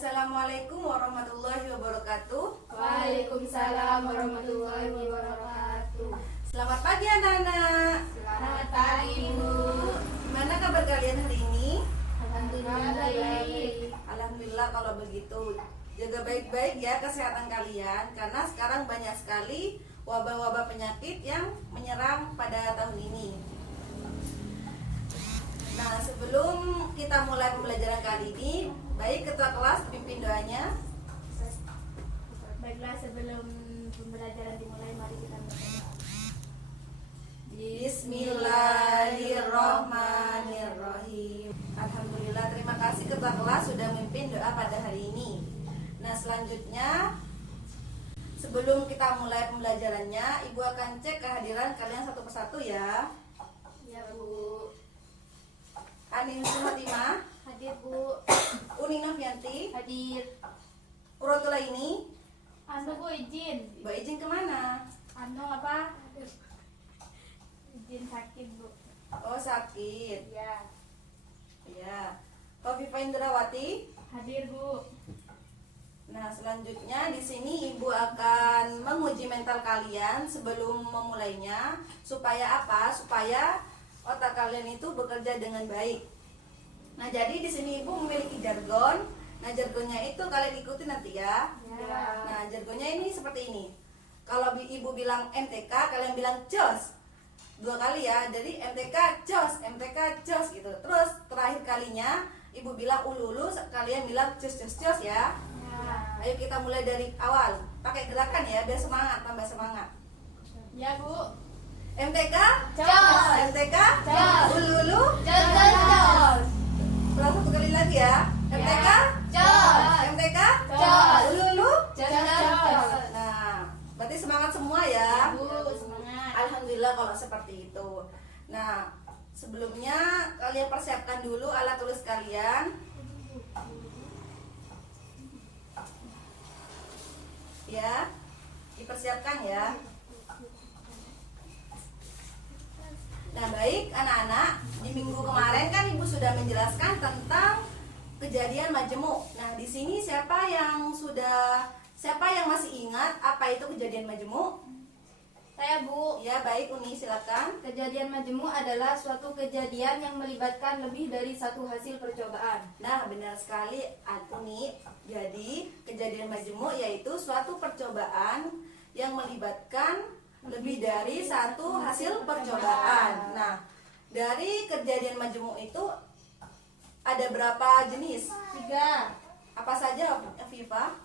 Assalamualaikum warahmatullahi wabarakatuh. Waalaikumsalam warahmatullahi wabarakatuh. Selamat pagi anak-anak. Selamat pagi, Bu. Gimana kabar kalian hari ini? Alhamdulillah baik. Alhamdulillah kalau begitu. Jaga baik-baik ya kesehatan kalian, karena sekarang banyak sekali wabah-wabah penyakit yang menyerang pada tahun ini. Nah, sebelum kita mulai pembelajaran kali ini, baik ketua kelas pimpin doanya. Baiklah, sebelum pembelajaran dimulai, mari kita berdoa. Bismillahirrohmanirrohim. Alhamdulillah, terima kasih ketua kelas sudah memimpin doa pada hari ini. Nah, selanjutnya sebelum kita mulai pembelajarannya, Ibu akan cek kehadiran kalian satu persatu ya. Ya, Bu. Anin Fatimah, Hadir, Bu. Uni Novianti, Hadir. Urotula ini. Anu, Bu, izin. Mbak izin kemana? Anu apa? Izin sakit, Bu. Oh, sakit. Ya. Ya. Khofifah Indrawati. Hadir, Bu. Nah, selanjutnya di sini Ibu akan menguji mental kalian sebelum memulainya. Supaya apa? Supaya otak kalian itu bekerja dengan baik. Nah, jadi di sini Ibu memiliki jargon. Nah, jargonnya itu kalian ikuti nanti ya. Ya. Nah, jargonnya ini seperti ini. Kalau Ibu bilang MTK, kalian bilang jos. 2 kali ya. Jadi MTK jos gitu. Terus terakhir kalinya Ibu bilang ululu, kalian bilang jos ya. Ya. Ayo kita mulai dari awal. Pakai gerakan ya, biar semangat, tambah semangat. Ya, Bu. MTK Jos. MTK Jos. Ululu. Jos. Ulang 1 kali lagi ya. MTK Jos. MTK Jos. Ululu. Jos. Nah, berarti semangat semua ya. Bu, semangat. Alhamdulillah kalau seperti itu. Nah, sebelumnya kalian persiapkan dulu alat tulis kalian. Ya, dipersiapkan ya. Nah, baik anak-anak, di minggu kemarin kan Ibu sudah menjelaskan tentang kejadian majemuk. Nah, di sini siapa yang masih ingat apa itu kejadian majemuk? Saya, Bu. Ya, baik Uni, silakan. Kejadian majemuk adalah suatu kejadian yang melibatkan lebih dari satu hasil percobaan. Nah, benar sekali Uni. Jadi, kejadian majemuk yaitu suatu percobaan yang melibatkan lebih dari satu hasil percobaan. Nah, dari kejadian majemuk itu ada berapa jenis? 3. Apa saja, Viva?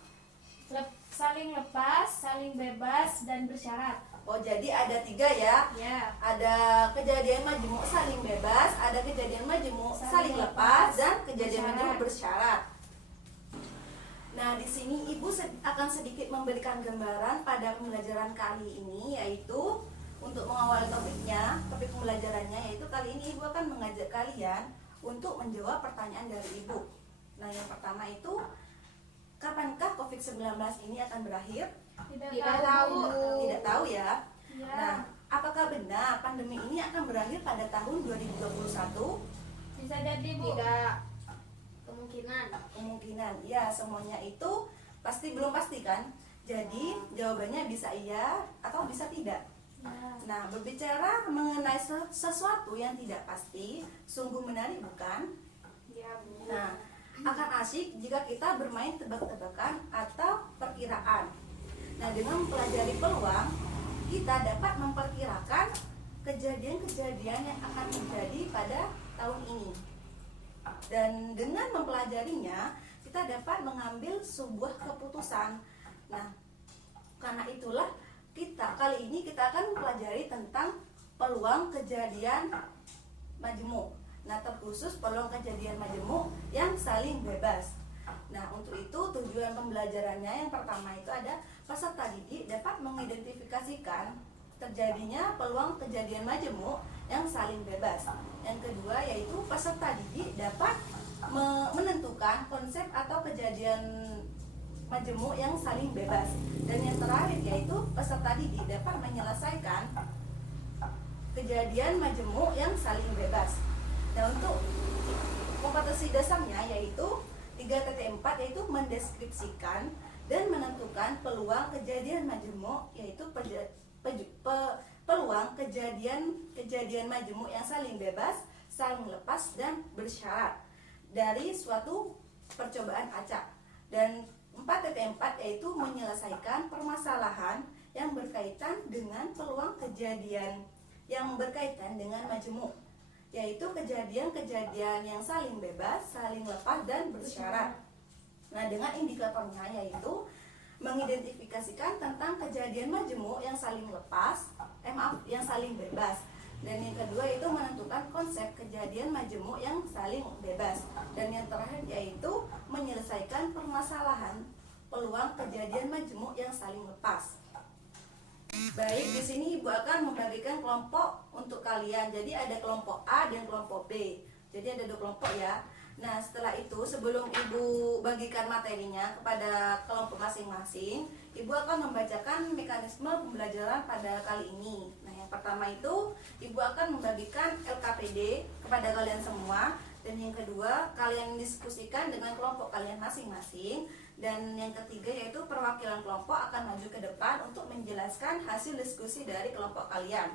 Saling lepas, saling bebas, dan bersyarat. Oh, jadi ada 3 ya. Ya. Ada kejadian majemuk saling bebas, ada kejadian majemuk saling lepas, dan kejadian majemuk bersyarat. Nah, di sini Ibu akan sedikit memberikan gambaran pada pembelajaran kali ini, yaitu untuk mengawali topik pembelajarannya, yaitu kali ini Ibu akan mengajak kalian untuk menjawab pertanyaan dari Ibu. Nah, yang pertama itu, kapankah COVID-19 ini akan berakhir? Tidak tahu. Tidak tahu ya. Ya. Nah, apakah benar pandemi ini akan berakhir pada tahun 2021? Bisa jadi, Bu. Tidak. Kemungkinan, ya, semuanya itu belum pasti kan. Jadi jawabannya bisa iya atau bisa tidak. Ya. Nah, berbicara mengenai sesuatu yang tidak pasti, sungguh menarik bukan? Ya, Bu. Nah, akan asyik jika kita bermain tebak-tebakan atau perkiraan. Nah, dengan mempelajari peluang, kita dapat memperkirakan kejadian-kejadian yang akan terjadi pada tahun ini. Dan dengan mempelajarinya, kita dapat mengambil sebuah keputusan. Nah, karena itulah kali ini kita akan mempelajari tentang peluang kejadian majemuk. Nah, terkhusus peluang kejadian majemuk yang saling bebas. Nah, untuk itu tujuan pembelajarannya yang pertama itu ada peserta didik dapat mengidentifikasikan terjadinya peluang kejadian majemuk yang saling bebas. Yang kedua yaitu peserta didik dapat menentukan konsep atau kejadian majemuk yang saling bebas. Dan yang terakhir yaitu peserta didik dapat menyelesaikan kejadian majemuk yang saling bebas. Nah, untuk kompetensi dasarnya yaitu 3.4 yaitu mendeskripsikan dan menentukan peluang kejadian majemuk, yaitu peluang kejadian majemuk yang saling bebas, saling lepas dan bersyarat dari suatu percobaan acak. Dan 4.4 yaitu menyelesaikan permasalahan yang berkaitan dengan peluang kejadian yang berkaitan dengan majemuk, yaitu kejadian-kejadian yang saling bebas, saling lepas dan bersyarat. Nah, dengan indikatornya yaitu mengidentifikasikan tentang kejadian majemuk yang saling lepas, yang saling bebas. Dan yang kedua itu menentukan konsep kejadian majemuk yang saling bebas. Dan yang terakhir yaitu menyelesaikan permasalahan peluang kejadian majemuk yang saling lepas. Baik, di sini Ibu akan membagikan kelompok untuk kalian. Jadi ada kelompok A dan kelompok B. Jadi ada 2 kelompok ya. Nah, setelah itu sebelum Ibu bagikan materinya kepada kelompok masing-masing, Ibu akan membacakan mekanisme pembelajaran pada kali ini. Nah, yang pertama itu Ibu akan membagikan LKPD kepada kalian semua. Dan yang kedua, kalian diskusikan dengan kelompok kalian masing-masing. Dan yang ketiga yaitu perwakilan kelompok akan maju ke depan untuk menjelaskan hasil diskusi dari kelompok kalian.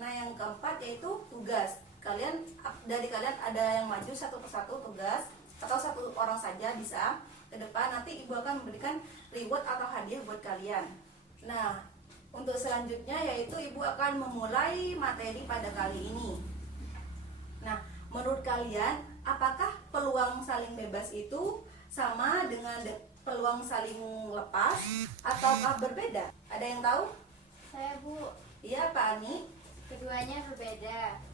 Nah, yang keempat yaitu tugas. Dari kalian ada yang maju satu persatu tugas, atau 1 orang saja bisa ke depan. Nanti Ibu akan memberikan reward atau hadiah buat kalian. Nah, untuk selanjutnya yaitu Ibu akan memulai materi pada kali ini. Nah, menurut kalian apakah peluang saling bebas itu sama dengan peluang saling lepas ataukah berbeda? Ada yang tahu? Saya, Bu. Iya, Pak Ani. Keduanya berbeda.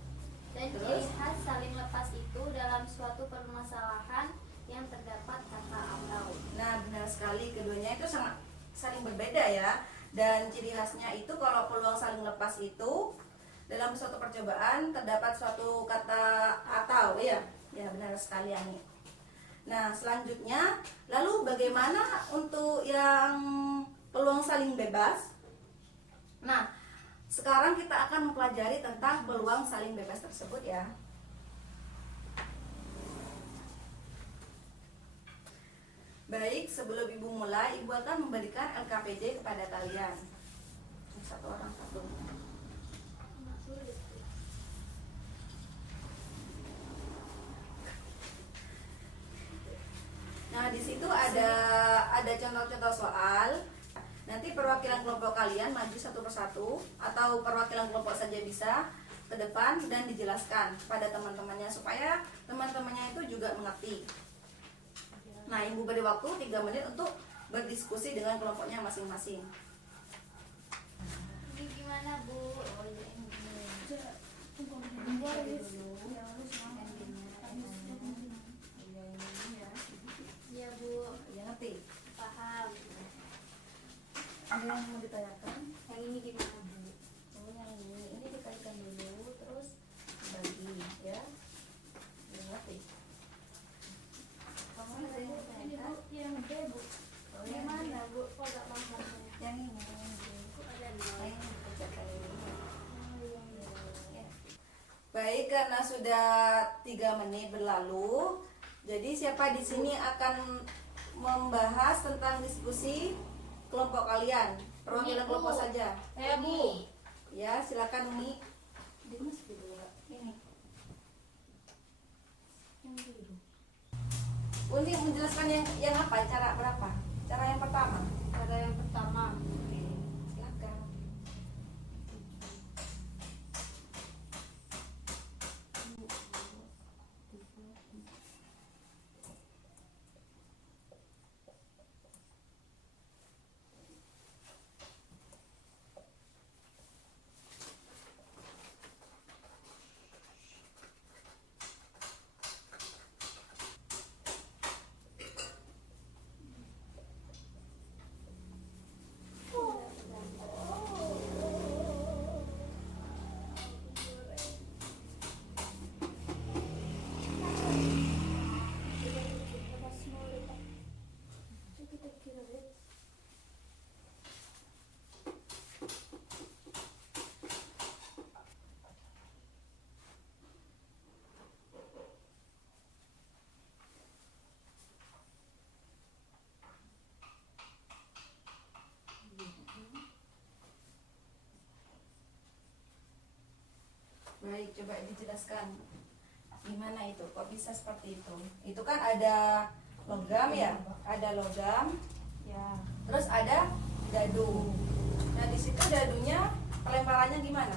Dan Terus? ciri khas saling lepas itu dalam suatu permasalahan yang terdapat kata atau. Nah, benar sekali, keduanya itu sangat saling berbeda ya. Dan ciri khasnya itu kalau peluang saling lepas itu dalam suatu percobaan terdapat suatu kata atau, ya. Ya, benar sekali, Ani. Nah, selanjutnya lalu bagaimana untuk yang peluang saling bebas? Nah, sekarang kita akan mempelajari tentang peluang saling bebas tersebut ya. Baik, sebelum Ibu mulai, Ibu akan memberikan LKPD kepada kalian. 1 orang 1. Nah, di situ ada contoh-contoh soal. Nanti perwakilan kelompok kalian maju satu persatu atau perwakilan kelompok saja bisa ke depan dan dijelaskan pada teman-temannya supaya teman-temannya itu juga mengerti. Nah, Ibu beri waktu 3 menit untuk berdiskusi dengan kelompoknya masing-masing. Ini gimana, Bu? Oh, ya ini. Iya, Bu. Ya, ngerti? Paham. Ada yang mau ditanyakan? Yang ini gimana, Bu? Oh, yang ini dikalikan dulu terus dibagi ya. Ya, ngerti? Kamu ada yang mau Ini, Bu, ditanyakan? yang gede, Bu. Oh, Yang mana, Bu? Kok gak paham? Yang ini. Kok ada Yang nol? ini dikerjakan ini. Oh, iya, iya. Ya. Baik, karena sudah 3 menit berlalu, jadi siapa di sini akan membahas tentang diskusi kelompok kalian? Perwakilan Ini, Bu. kelompok saja. Saya, Bu. Ya, silakan Umi. Dimas gitu ya. Ini. Yang biru. Uni menjelaskan yang apa? Cara berapa? Cara yang pertama. Cara yang pertama. Oke, silakan. Baik, coba dijelaskan gimana itu, kok bisa seperti itu. Itu kan ada logam ya, ada logam, Ya. terus ada dadu. Nah di situ dadunya pelemparannya gimana?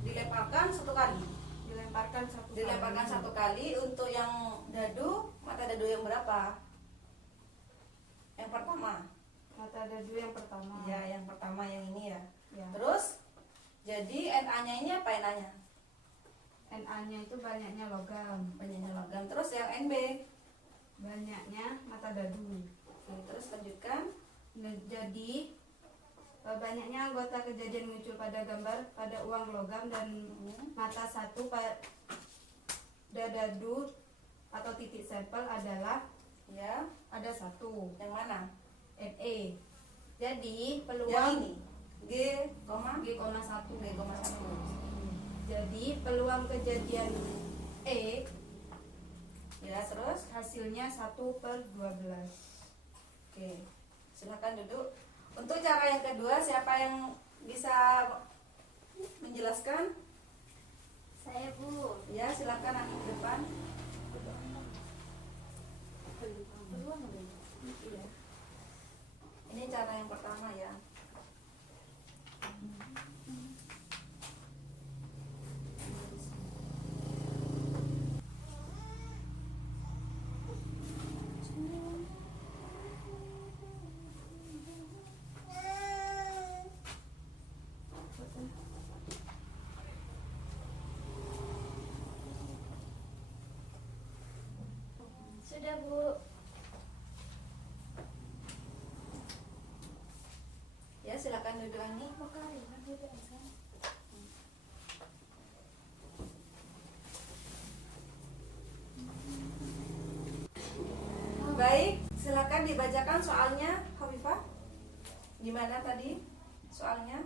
Dilemparkan satu kali. Dilemparkan Satu kali. Untuk yang dadu, mata dadu yang berapa? Yang pertama. Mata dadu yang pertama. Ya, yang pertama yang ini ya. Ya. Terus jadi NA-nya ini apa NA-nya? NA-nya itu banyaknya logam, Banyaknya logam. Terus yang NB. banyaknya mata dadu. Oke, terus lanjutkan. Dan jadi banyaknya anggota kejadian muncul pada gambar pada uang logam dan mata satu pada dadu atau titik sampel adalah Ya, ada satu yang mana? NE. Jadi Yang peluang ini. G, koma G,1. G, koma 1. Jadi peluang kejadian E Ya, terus. hasilnya 1/12. Oke, silakan duduk. Untuk cara yang kedua, siapa yang bisa menjelaskan? Saya, Bu. Ya, silakan nanti ke depan. Iya. Ini cara yang pertama ya. Sudah, Bu. Ya, silakan duduk Ani. Baik, silakan dibacakan soalnya, Hafifah. Gimana tadi soalnya?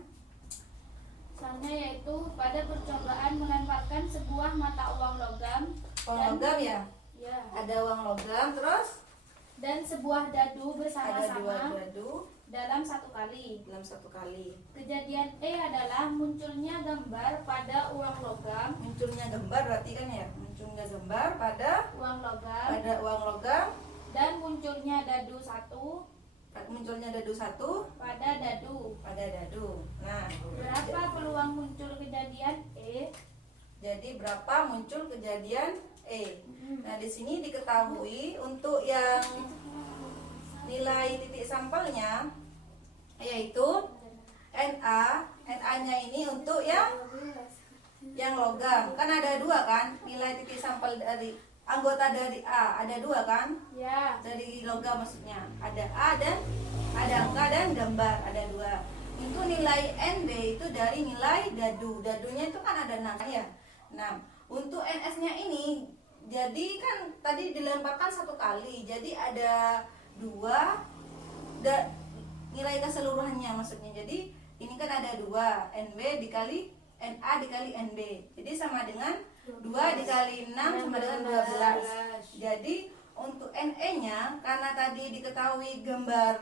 Soalnya yaitu pada percobaan melemparkan sebuah mata uang logam Uang dan- logam ya? ya, Ada uang logam, terus dan sebuah dadu ada dua bersama-sama dadu dalam satu kali. dalam satu kali. Kejadian E adalah munculnya gambar pada uang logam, Munculnya gambar berarti kan ya? Munculnya gambar pada uang logam uang logam, dan munculnya dadu satu munculnya dadu satu pada dadu. pada dadu. Nah, Berapa peluang muncul kejadian E? jadi berapa muncul kejadian E? Nah, di sini diketahui untuk yang nilai titik sampelnya yaitu NA-nya ini untuk yang logam. Kan ada dua kan? Nilai titik sampel dari anggota dari A ada dua kan? Ya, Dari logam maksudnya. Ada A dan ada angka dan gambar, ada dua. Untuk nilai NB itu dari nilai dadu. Dadunya itu kan ada 6 ya. Nah, untuk NS-nya ini jadi kan tadi dilemparkan satu kali. Jadi ada dua nilai keseluruhannya maksudnya. Jadi ini kan ada 2 NB dikali NA dikali NB. Jadi sama dengan 2 dikali 6 sama dengan 12. Jadi untuk NE-nya karena tadi diketahui gambar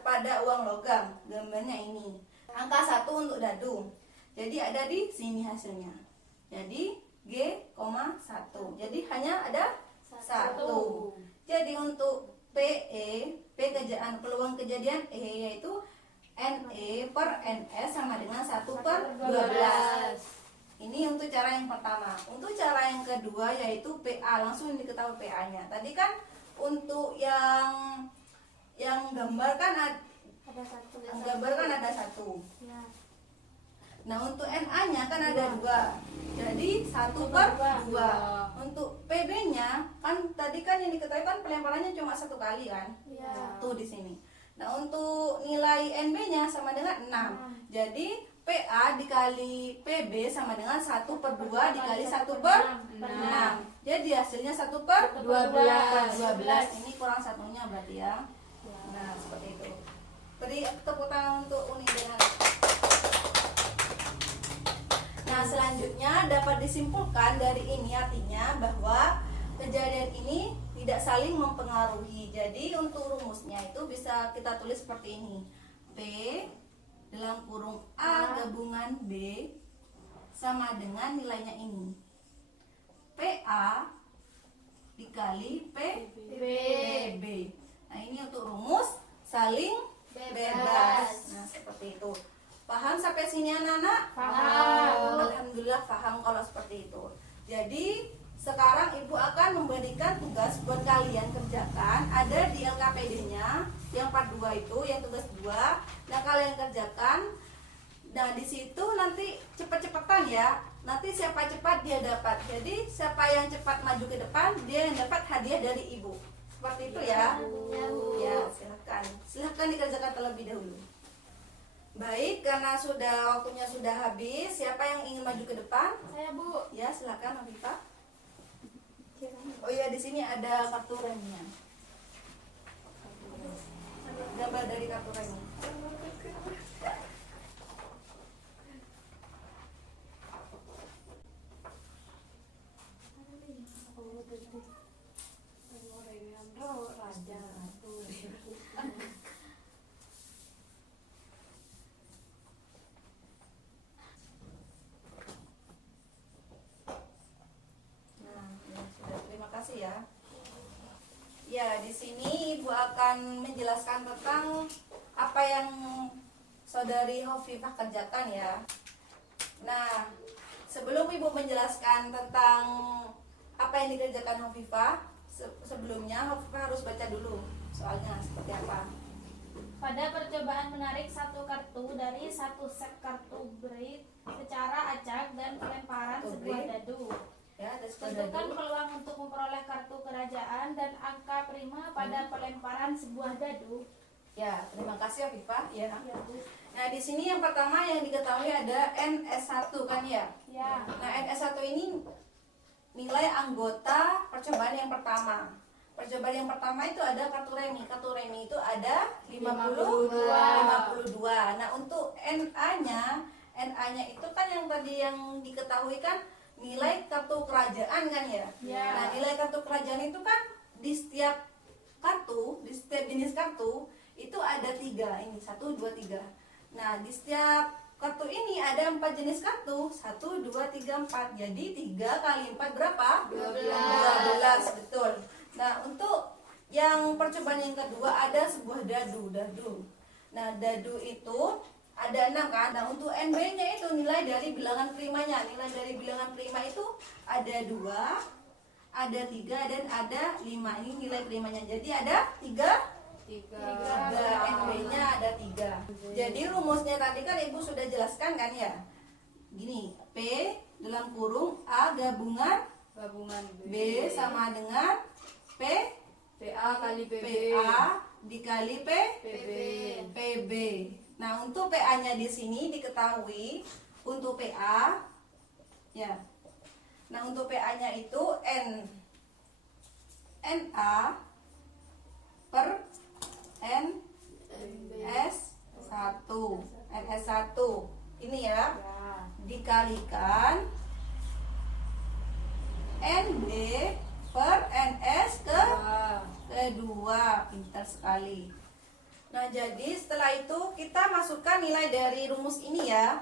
pada uang logam, gambarnya ini. Angka 1 untuk dadu. Jadi ada di sini hasilnya. Jadi G,1. Jadi hanya ada 1. Jadi untuk peluang kejadian E yaitu NE per NS sama dengan 1/12. Ini untuk cara yang pertama. Untuk cara yang kedua yaitu PA, langsung diketahui PA-nya. Tadi kan untuk yang gambar kan ada satu. ya. Nah untuk NA-nya kan ada 2. Jadi 1/2. Untuk PB-nya kan tadi kan yang diketahui kan pelemparannya cuma satu kali kan? Ya. Tuh di sini. Nah untuk nilai NB-nya sama dengan 6. Jadi PA dikali PB sama dengan 1/2 dikali 1/6. Jadi hasilnya 1/12. Ini kurang satunya berarti ya. Nah seperti itu. Beri tepuk tangan untuk Uni dengan. Nah selanjutnya dapat disimpulkan dari ini artinya bahwa kejadian ini tidak saling mempengaruhi. Jadi untuk rumusnya itu bisa kita tulis seperti ini. P dalam kurung A gabungan B sama dengan nilainya ini. PA dikali PB. Nah, ini untuk rumus saling bebas. Nah, seperti itu. Paham sampai sini anak-anak? Paham. Alhamdulillah paham kalau seperti itu. Jadi sekarang ibu akan memberikan tugas buat kalian kerjakan. Ada di LKPD-nya yang part 2 itu, yang tugas 2. Nah, kalian kerjakan. Nah, di situ nanti cepet-cepetan ya. Nanti siapa cepat dia dapat. Jadi siapa yang cepat maju ke depan, dia yang dapat hadiah dari ibu. Seperti itu ya. Ya, silakan. Silakan dikerjakan terlebih dahulu. Baik, karena waktunya sudah habis. Siapa yang ingin maju ke depan? Saya, Bu. Ya, silakan Afifah. Oh iya, di sini ada kartu remnya. Gambar dari kartu remnya. Nah, ya sudah. Terima kasih ya. Ya, di sini Ibu akan menjelaskan tentang apa yang saudari Hovifah kerjakan ya. Nah, sebelum Ibu menjelaskan tentang apa yang dikerjakan Hovifah, sebelumnya Hovifah harus baca dulu soalnya seperti apa. Pada percobaan menarik satu kartu dari satu set kartu break secara acak dan pelemparan Kartu sebuah break. dadu. Ya, ada Tentukan peluang untuk memperoleh kartu kerajaan dan angka prima pada pelemparan sebuah dadu. Ya, terima kasih Hovifah ya. Ya, Bu. Nah, di sini yang pertama yang diketahui ada NS1 kan ya. Ya. Nah, NS1 ini nilai anggota percobaan yang pertama. Percobaan yang pertama itu ada kartu remi. Kartu remi itu ada 52. Nah, untuk NA-nya itu kan yang tadi yang diketahui kan nilai kartu kerajaan kan ya. Ya. Nah, nilai kartu kerajaan itu kan di setiap kartu, di setiap jenis kartu itu ada 3. Ini 1, 2, 3. Nah, di setiap kartu ini ada 4 jenis kartu. 1, 2, 3, 4. Jadi 3 kali 4 berapa? 12. Betul. Nah, untuk yang percobaan yang kedua ada sebuah dadu. Nah, dadu itu ada 6 kan. Nah, untuk NB-nya itu nilai dari bilangan primanya. Nilai dari bilangan prima itu ada 2, ada 3, dan ada 5. Ini nilai primanya. Jadi ada 3. NB-nya ada 3. Jadi rumusnya tadi kan Ibu sudah jelaskan kan ya. Gini, P dalam kurung A gabungan B sama dengan PA kali PA dikali PB. Nah, untuk PA-nya di sini diketahui untuk PA ya. Nah, untuk PA-nya itu NA per NS1 ini ya, dikalikan ND per NS kedua. Pintar sekali. Nah, jadi setelah itu kita masukkan nilai dari rumus ini ya.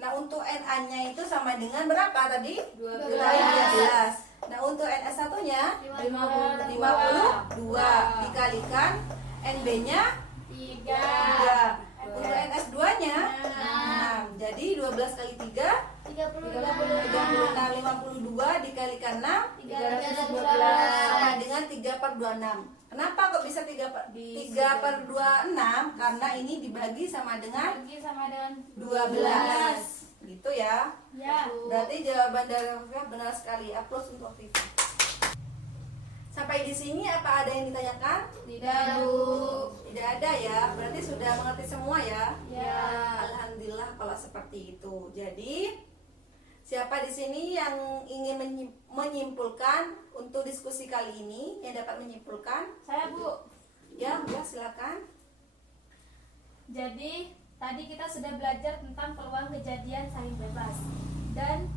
Nah, untuk NA-nya itu sama dengan berapa tadi? 12. Nah, untuk NS1-nya 52 dikalikan NB-nya 3. Untuk NS2-nya 6. Jadi 12 kali 3 36. 36. 52 dikalikan 6 sama dengan 3/26. Kenapa kok bisa 3/26? Karena ini dibagi sama dengan Bagi sama dengan 12. Gitu ya. Ya. Berarti jawaban dari Afifah benar sekali. Aplaus untuk Afifah. Sampai di sini apa ada yang ditanyakan? Tidak, Bu. Tidak ada ya. Berarti sudah mengerti semua ya. Ya. Alhamdulillah kalau seperti itu. Jadi siapa di sini yang ingin menyimpulkan untuk diskusi kali ini, yang dapat menyimpulkan? Saya, Bu. Ya, silakan. Jadi tadi kita sudah belajar tentang peluang kejadian saling bebas, dan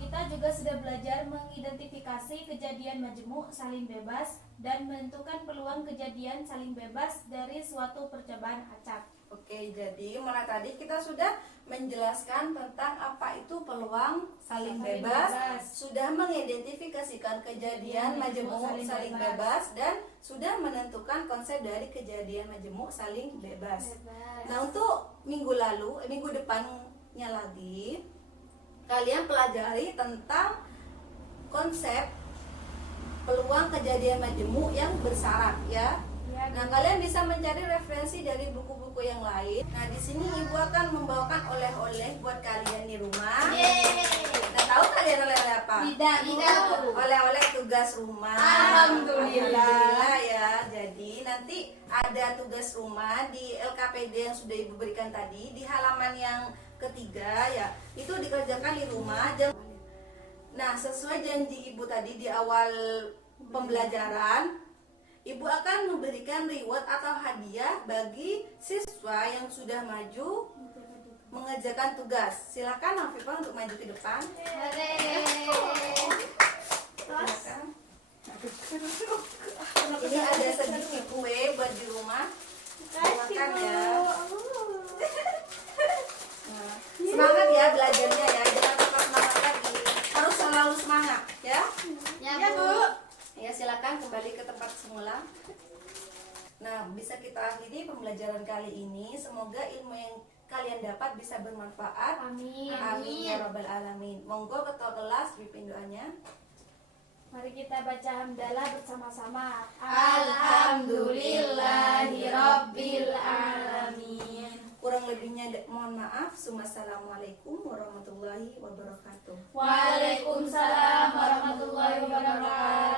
kita juga sudah belajar mengidentifikasi kejadian majemuk saling bebas dan menentukan peluang kejadian saling bebas dari suatu percobaan acak. Oke, jadi mulai tadi kita sudah menjelaskan tentang apa itu peluang saling Saling bebas, bebas. sudah mengidentifikasikan kejadian majemuk saling bebas, dan sudah menentukan konsep dari kejadian majemuk saling bebas. Nah, untuk minggu depannya lagi, kalian pelajari tentang konsep peluang kejadian majemuk yang bersyarat ya. Nah, kalian bisa mencari referensi dari buku-buku yang lain. Nah, di sini Ibu akan membawakan oleh-oleh buat kalian di rumah. Nah, tahu kalian oleh-oleh apa? Tidak, Bu. Oleh-oleh tugas rumah. Alhamdulillah. Ya. Jadi nanti ada tugas rumah di LKPD yang sudah Ibu berikan tadi di halaman yang ketiga ya. Itu dikerjakan di rumah. Nah, sesuai janji Ibu tadi di awal pembelajaran, Ibu akan memberikan reward atau hadiah bagi siswa yang sudah maju mengerjakan tugas. Silakan Afifah untuk maju ke depan. Silakan. Ini ada sedikit kue buat di rumah. Silakan ya. Nah, semangat ya belajarnya ya. Jangan lupa semangat lagi. Harus selalu semangat ya. Ya, Bu. Ya, silakan kembali ke tempat semula. Nah, bisa kita akhiri pembelajaran kali ini. Semoga ilmu yang kalian dapat bisa bermanfaat. Amin. Amin ya rabbal alamin. Monggo ketua kelas pimpin doanya. Mari kita baca hamdalah bersama-sama. Alhamdulillahirabbil alamin. Kurang lebihnya mohon maaf. Assalamualaikum warahmatullahi wabarakatuh. Waalaikumsalam warahmatullahi wabarakatuh.